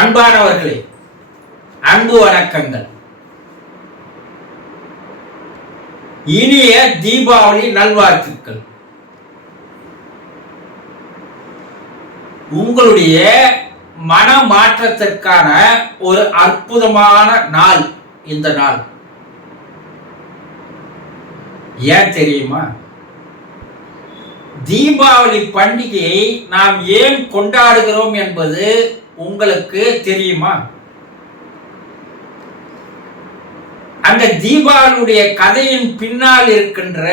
அன்பானவர்களே, அன்பு வணக்கங்கள். இனிய தீபாவளி நல்வாழ்த்துக்கள். உங்களுடைய மன மாற்றத்திற்கான ஒரு அற்புதமான நாள் இந்த நாள். ஏன் தெரியுமா? தீபாவளி பண்டிகையை நாம் ஏன் கொண்டாடுகிறோம் என்பது உங்களுக்கு தெரியுமா? அந்த தீபாவளியுடைய கதையின் பின்னால் இருக்கின்ற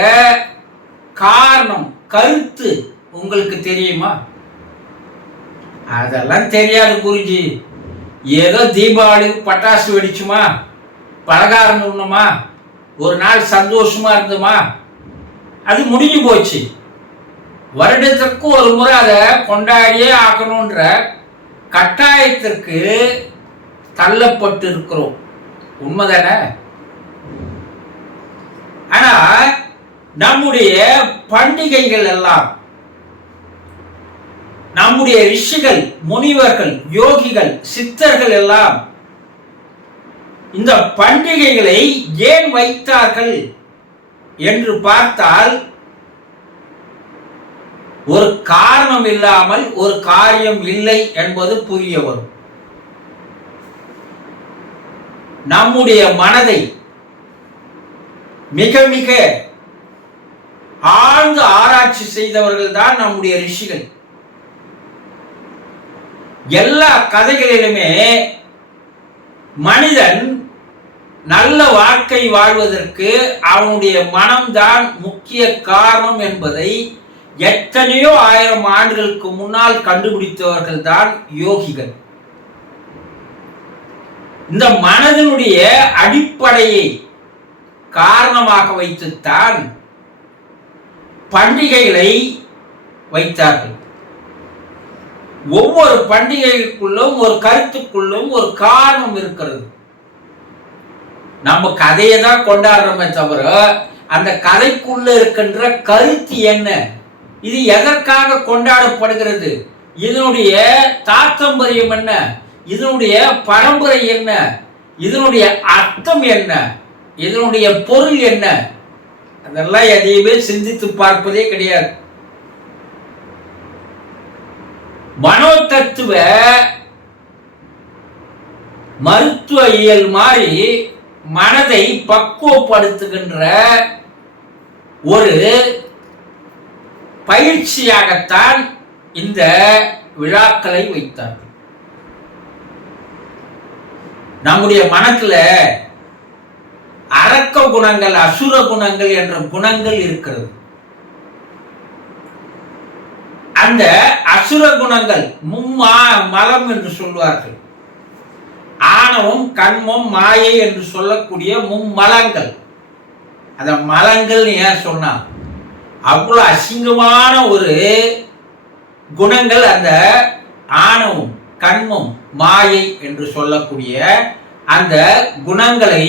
காரணம், கருத்து உங்களுக்கு தெரியுமா? அதெல்லாம் தெரியாது குருஜி. ஏதோ தீபாவளிக்கு பட்டாசு வெடிச்சுமா, பலகாரம் உண்ணுமா, ஒரு நாள் சந்தோஷமா இருந்துமா, அது முடிஞ்சு போச்சு. வருடத்திற்கு ஒரு முறை அதை கொண்டாடியே ஆகணுன்ற கட்டாயத்திற்கு தள்ளப்பட்டு இருக்கிறோம். உண்மைதானே? ஆனா நம்முடைய பண்டிகைகள் எல்லாம், நம்முடைய ரிஷிகள், முனிவர்கள், யோகிகள், சித்தர்கள் எல்லாம் இந்த பண்டிகைகளை ஏன் வைத்தார்கள் என்று பார்த்தால், ஒரு காரணம் இல்லாமல் ஒரு காரியம் இல்லை என்பது புரிய வரும். நம்முடைய மனதை மிக மிக ஆழ்ந்து ஆராய்ச்சி செய்தவர்கள் தான் நம்முடைய ரிஷிகள். எல்லா கதைகளிலுமே மனிதன் நல்ல வாழ்க்கை வாழ்வதற்கு அவனுடைய மனம்தான் முக்கிய காரணம் என்பதை எத்தனையோ ஆயிரம் ஆண்டுகளுக்கு முன்னால் கண்டுபிடித்தவர்கள் தான் யோகிகள். இந்த மனதினுடைய அடிப்படையை காரணமாக வைத்துத்தான் பண்டிகைகளை வைத்தார்கள். ஒவ்வொரு பண்டிகைக்குள்ளும் ஒரு கருத்துக்குள்ளும் ஒரு காரணம் இருக்கிறது. நம்ம கதையை தான் கொண்டாடுறோமே தவிர அந்த கதைக்குள்ள இருக்கின்ற கருத்து என்ன, இது எதற்காக கொண்டாடப்படுகிறது, இதனுடைய தாத்தம்பரியம் என்ன, இதனுடைய பரம்பரை என்ன, இதனுடைய அர்த்தம் என்ன, இதனுடைய பொருள் என்ன, அதெல்லாம் எதையுமே சிந்தித்து பார்ப்பதே கிடையாது. மனோதத்துவ மருத்துவ இயல் மாதிரி மனதை பக்குவப்படுத்துகின்ற ஒரு பயிற்சியாகத்தான் இந்த விழாக்களை வைத்தார்கள். நம்முடைய மனத்துல அரக்க குணங்கள், அசுர குணங்கள் என்ற குணங்கள் இருக்கிறது. அந்த அசுர குணங்கள் மலம் என்று சொல்வார்கள். ஆணவம், கண்மம், மாயை என்று சொல்லக்கூடிய மும்மலங்கள். அத மலங்கள் ஏன் சொன்னா, அவ்வளவு அசிங்கமான ஒரு குணங்கள் அந்த ஆணவம், கண்மம், மாயை என்று சொல்லக்கூடிய அந்த குணங்களை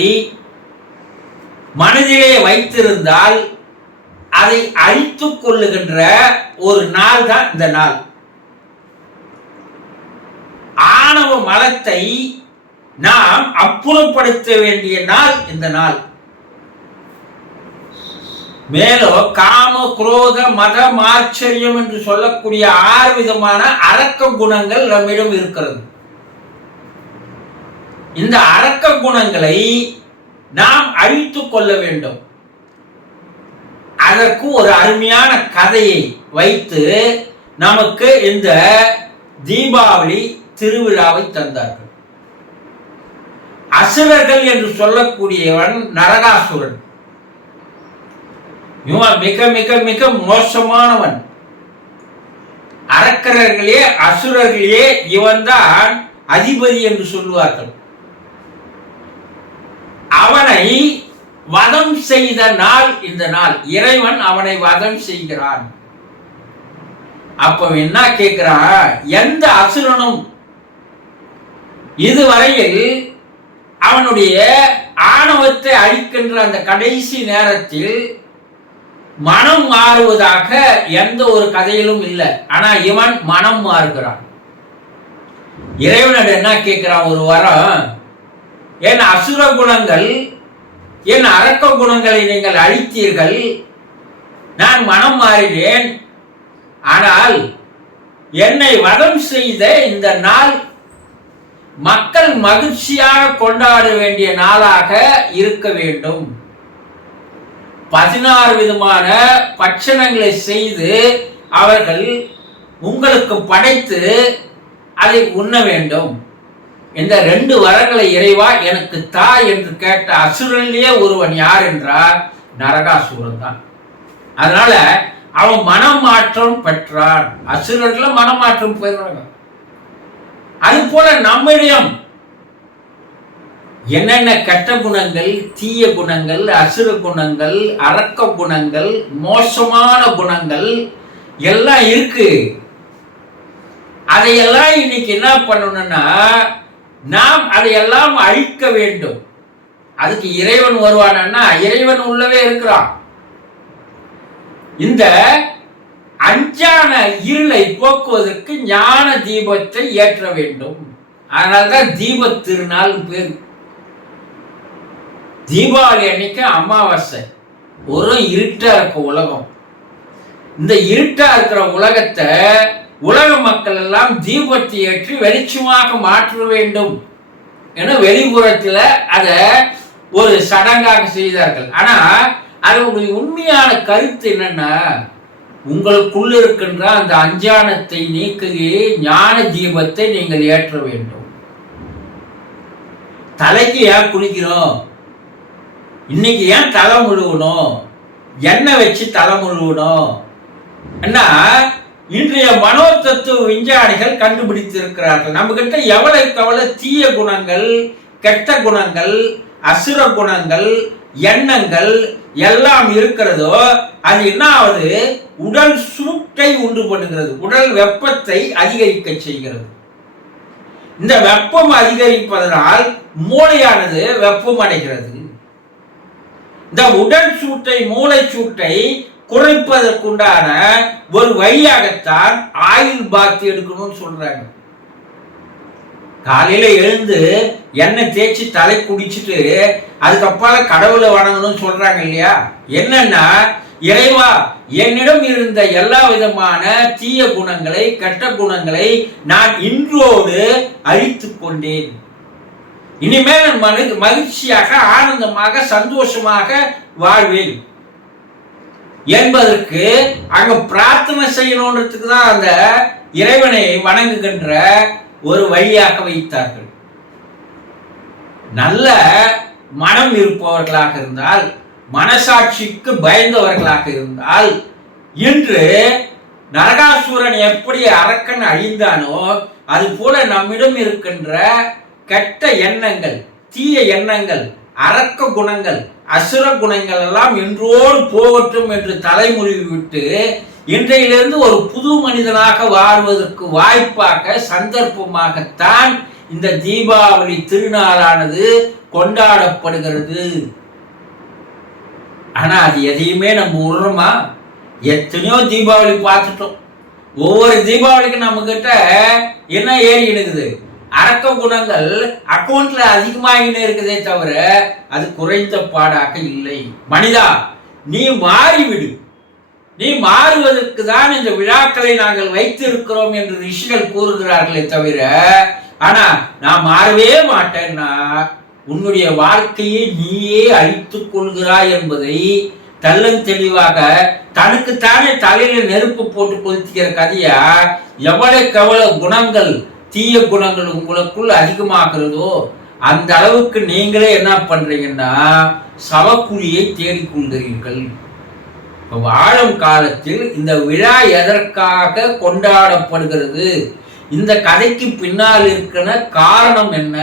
மனதிலே வைத்திருந்தால் அதை அழித்துக் கொள்ளுகின்ற ஒரு நாள் தான் இந்த நாள். ஆணவ மலத்தை நாம் அப்புறப்படுத்த வேண்டிய நாள் இந்த நாள். மேலும் காம, குரோத, மத, ஆச்சரியம் என்று சொல்லக்கூடிய 6 விதமான அரக்க குணங்கள் நம்மிடம் இருக்கிறது. இந்த அரக்க குணங்களை நாம் அழித்துக் கொள்ள வேண்டும். அதற்கு ஒரு அருமையான கதையை வைத்து நமக்கு இந்த தீபாவளி திருவிழாவை தந்தார்கள். அசுரர்கள் என்று சொல்லக்கூடியவன் நரகாசுரன். இவன் மிக மிக மிக மோசமானவன். அரக்கர்களே, அசுரர்களே இவன் தான் அதிபதி என்று சொல்லுவார்கள். அவனை வதம் செய்த நாள் இந்த நாள். இறைவன் அவனை வதம் செய்கிறான். அப்ப என்ன கேட்கிறான், எந்த அசுரனும் இதுவரையில் அவனுடைய ஆணவத்தை அழிக்கின்ற அந்த கடைசி நேரத்தில் மனம் மாறுவதாக எந்த ஒரு கதையிலும் இல்லை. ஆனா இவன் மனம் மாறுகிறான். இறைவனிடம் என்ன கேட்கிறான்? ஒரு வரம். என் அசுர குணங்கள், என் அரக்க குணங்களை நீங்கள் அழித்தீர்கள், நான் மனம் மாறினேன். ஆனால் என்னை வதம் செய்த இந்த நாள் மக்கள் மகிழ்ச்சியாக கொண்டாட வேண்டிய நாளாக இருக்க வேண்டும். 16 விதமான பட்சணங்களை செய்து அவர்கள் உங்களுக்கு படைத்து அதை உண்ண வேண்டும். இந்த 2 வரங்களை இறைவா எனக்கு தா என்று கேட்ட அசுரனிலே ஒருவன் யார் என்றார்? நரகாசுரன் தான். அதனால அவன் மனமாற்றம் பெற்றான். அசுரர்ல மனமாற்றம் பெறுறாங்க. அது போல நம்மிடம் என்னென்ன கெட்ட குணங்கள், தீய குணங்கள், அசுர குணங்கள், அரக்க குணங்கள், மோசமான குணங்கள் எல்லாம் இருக்கு. அதையெல்லாம் இன்னைக்கு என்ன பண்ணணும்னா நாம் அதையெல்லாம் அழிக்க வேண்டும். அதுக்கு இறைவன் வருவானா? இறைவன் உள்ளவே இருக்கிறான். இந்த அஞ்ஞான இருளை போக்குவதற்கு ஞான தீபத்தை ஏற்ற வேண்டும். அதனால்தான் தீப திருநாள் பேர். தீபாவளி அன்னைக்கு அமாவாசை. ஒரு இருட்டா இருக்க உலகம். இந்த இருட்டா இருக்கிற உலகத்தை உலக மக்கள் எல்லாம் தீபத்தை ஏற்றி வெளிச்சமாக மாற்ற வேண்டும் என வெளிப்புறத்தில் அதை ஒரு சடங்காக செய்தார்கள். ஆனா அது உங்களுக்கு உண்மையான கருத்து என்னன்னா, உங்களுக்குள்ள இருக்கின்ற அந்த அஞ்ஞானத்தை நீக்கி ஞான தீபத்தை நீங்கள் ஏற்ற வேண்டும். தலைக்கு ஏன் குளிக்கணும்? இன்னைக்கு ஏன் தலை முழுவணும்? எண்ணெய் வச்சு தலை முழுவணும்? என்ன இன்றைய மனோ தத்துவ விஞ்ஞானிகள் கண்டுபிடித்திருக்கிறார்கள். நம்ம கிட்ட எவ்வளவுக்கு எவ்வளவு தீய குணங்கள், கெட்ட குணங்கள், அசுர குணங்கள், எண்ணங்கள் எல்லாம் இருக்கிறதோ அது என்ன ஆகுது? உடல் சூட்டை உண்டு பண்ணுகிறது, உடல் வெப்பத்தை அதிகரிக்க செய்கிறது. இந்த வெப்பம் அதிகரிப்பதனால் மூளையானது வெப்பம் அடைகிறது. இந்த உடல் சூட்டை, மூளை சூட்டை குறைப்பதற்குண்டான ஒரு வழியாகத்தான் ஆயில் பாத் எடுக்கணும்னு சொல்றாங்க. காலையில எழுந்து எண்ணெய் தேய்ச்சி தலை குடிச்சிட்டு அதுக்கப்புறம் கடவுளை வணங்கணும்னு சொல்றாங்க இல்லையா? என்னன்னா, இறைவா என்னிடம் இருந்த எல்லா விதமான தீய குணங்களை, கெட்ட குணங்களை நான் இன்றோடு அழித்து கொண்டேன். இனிமேல் மகிழ்ச்சியாக, ஆனந்தமாக, சந்தோஷமாக வாழ்வேன் என்பதற்கு அங்க பிரார்த்தனை செய்யணுன்றதுக்கு தான் அந்த இறைவனை வணங்குகின்ற ஒரு வழியாக வைத்தார்கள். நல்ல மனம் இருப்பவர்களாக இருந்தால், மனசாட்சிக்கு பயந்தவர்களாக இருந்தால், இன்று நரகாசுரன் எப்படி அரக்கன் அழிந்தானோ அது போல நம்மிடம் இருக்கின்ற கெட்ட எண்ணங்கள், தீய எண்ணங்கள், அரக்க குணங்கள், அசுர குணங்கள் எல்லாம் என்றோடு போகட்டும் என்று தலைமுறிவு விட்டு இன்றையிலிருந்து ஒரு புது மனிதனாக வாழ்வதற்கு வாய்ப்பாக, சந்தர்ப்பமாகத்தான் இந்த தீபாவளி திருநாளானது கொண்டாடப்படுகிறது. ஆனா அது எதையுமே நம்ம உணர்றோமா? எத்தனையோ தீபாவளி பார்த்துட்டோம். ஒவ்வொரு தீபாவளிக்கும் நம்ம கிட்ட என்ன ஏறி இருக்குது? அரக்க குணங்கள் அக்கௌண்ட்ல அதிகமாகினே இருக்குதே தவிர அது குறைந்த பாடாக இல்லை. மனிதா, நீ மாறிவிடு. நீ மாறுவதற்கு தான் இந்த விழாக்களை நாங்கள் வைத்திருக்கிறோம் என்று ரிஷிகள் கூறுகிறார்களே தவிர, ஆனா நான் மாறவே மாட்டேன்னா உன்னுடைய வாழ்க்கையை நீயே அழித்துக் கொள்கிறாய் என்பதை தெள்ளன் தெளிவாக தனக்குத்தானே தலையில நெருப்பு போட்டு கொளுத்திக்கிற கதையா, எவ்வளவுக்கு எவ்வளவு குணங்கள், தீய குணங்கள் உங்களுக்குள் அதிகமாகிறதோ அந்த அளவுக்கு நீங்களே என்ன பண்றீங்கன்னா சவக்குழியை தேடிக்கொள்கிறீர்கள். வாழும் காலத்தில் இந்த விழா எதற்காக கொண்டாடப்படுகிறது, இந்த கதைக்கு பின்னால் இருக்கிற காரணம் என்ன,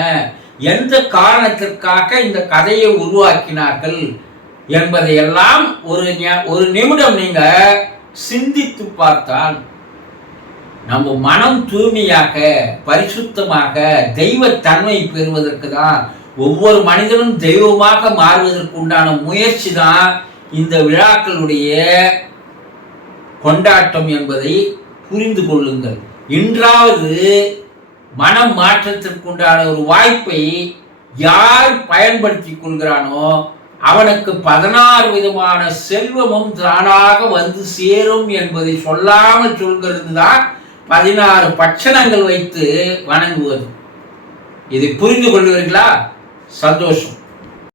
எந்த காரணத்திற்காக இந்த கதையை உருவாக்கினார்கள் என்பதையெல்லாம் ஒரு நிமிடம் நீங்க சிந்தித்து பார்த்தால் நம்ம மனம் தூய்மையாக, பரிசுத்தமாக, தெய்வத்தன்மை பெறுவதற்கு தான், ஒவ்வொரு மனிதனும் தெய்வமாக மாறுவதற்கு உண்டான முயற்சி தான் இந்த விழாக்களுடைய கொண்டாட்டம் என்பதை புரிந்து கொள்ளுங்கள். இன்றாவது மனம் மாற்றத்திற்குண்டான ஒரு வாய்ப்பை யார் பயன்படுத்தி கொள்கிறானோ அவனுக்கு 16 விதமான செல்வமும் தானாக வந்து சேரும் என்பதை சொல்லாமல் சொல்கிறது தான் 16 பட்சணங்கள் வைத்து வணங்குவது. இதை புரிந்து கொள்வீர்களா? சந்தோஷம்.